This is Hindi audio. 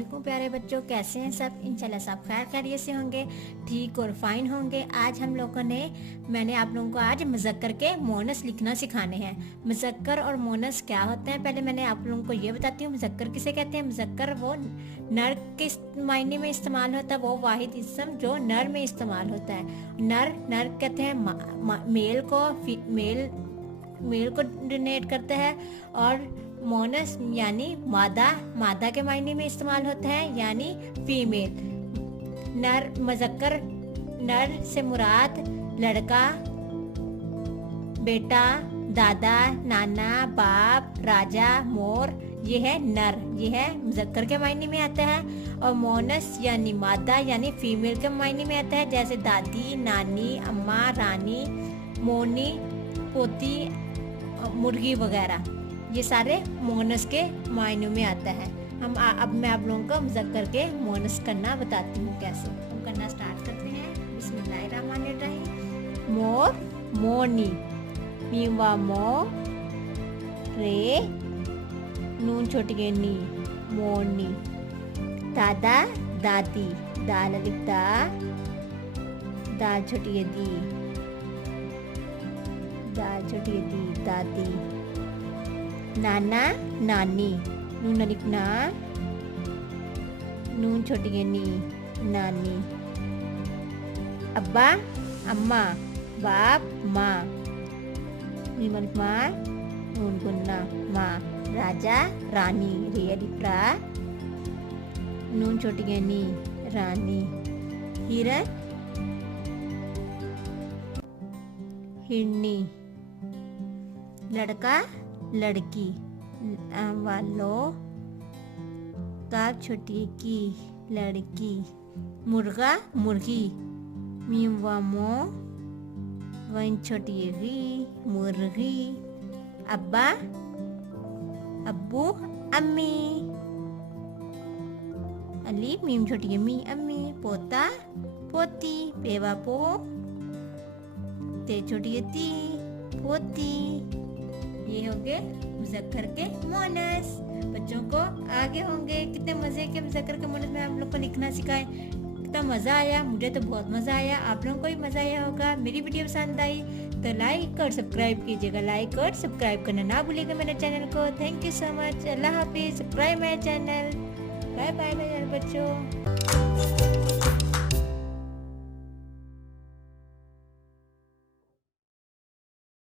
वालेकुम प्यारे बच्चों, कैसे हैं सब। इंशाल्लाह सब खैर खैरियत से होंगे, ठीक और फाइन होंगे। आज हम लोगों ने मैंने आप लोगों को आज मुज़क्कर के मोनस लिखना सिखाने हैं। मुज़क्कर और मोनस क्या होते हैं, पहले मैंने आप लोगों को ये बताती हूँ। मुज़क्कर किसे कहते हैं? मुज़क्कर वो नर के मायने में इस्तेमाल होता है, वो वाहिद इस्म जो नर में इस्तेमाल होता है। नर नर कहते हैं मेल को, मेल को डिनोट करता है। और मोनस यानी मादा, मादा के मायने में इस्तेमाल होता है, यानी फीमेल। नर मुज़क्कर, नर से मुराद लड़का, बेटा, दादा, नाना, बाप, राजा, मोर, ये है नर, ये है मुज़क्कर के मायने में आता है। और मोनस यानी मादा यानी फीमेल के मायने में आता है, जैसे दादी, नानी, अम्मा, रानी, मोनी, पोती, मुर्गी वगैरह, ये सारे मोनस के मायनों में आता है। अब मैं आप लोगों को मुज़क्कर के मोनस करना बताती हूँ कैसे। हम करना स्टार्ट करते हैं। बिस्मिल्लाहिर्रहमानिर्रहीम। मोर, मोरनी, मीम वा मो, रे, नून छोटी के नी, मोरनी। दादा, दादी, दाल अलिफ दा, दाल छोटी के दी, दाल छोटी के दी, दादी। नाना, नानी, नून अलिफ ना, नून छोटी के नी, नानी। अब्बा, अम्मा, बाप, माँ, मीम अलिफ माँ, नून गुन्ना, माँ। राजा, रानी, रे अलिफ रा, नून छोटी के नी, रानी। हिरन, हिरनी। लड़का, लड़की, वालो, काफ छोटी की, लड़की। मुर्गा, मुर्गी, मीम वा मो, वन छोटी गी, मुर्गी। अब्बा, अब्बू, अम्मी, अली मीम छोटी मी, अम्मी। पोता, पोती, पेवा पो, ते छोटी ती, पोती। ये हो गए मुज़क्कर के मोनस। बच्चों को आगे होंगे कितने मजे के मुज़क्कर के मोनस में आप लोग को लिखना सिखाए। कितना मजा आया, मुझे तो बहुत मजा आया, आप लोगों को भी मजा आया होगा। मेरी वीडियो पसंद आई तो लाइक और सब्सक्राइब कीजिएगा। लाइक और सब्सक्राइब करना ना भूलिएगा मेरे चैनल को। Thank you so much. अल्लाह हाफिज। Subscribe my channel. Bye bye मेरे बच्चों।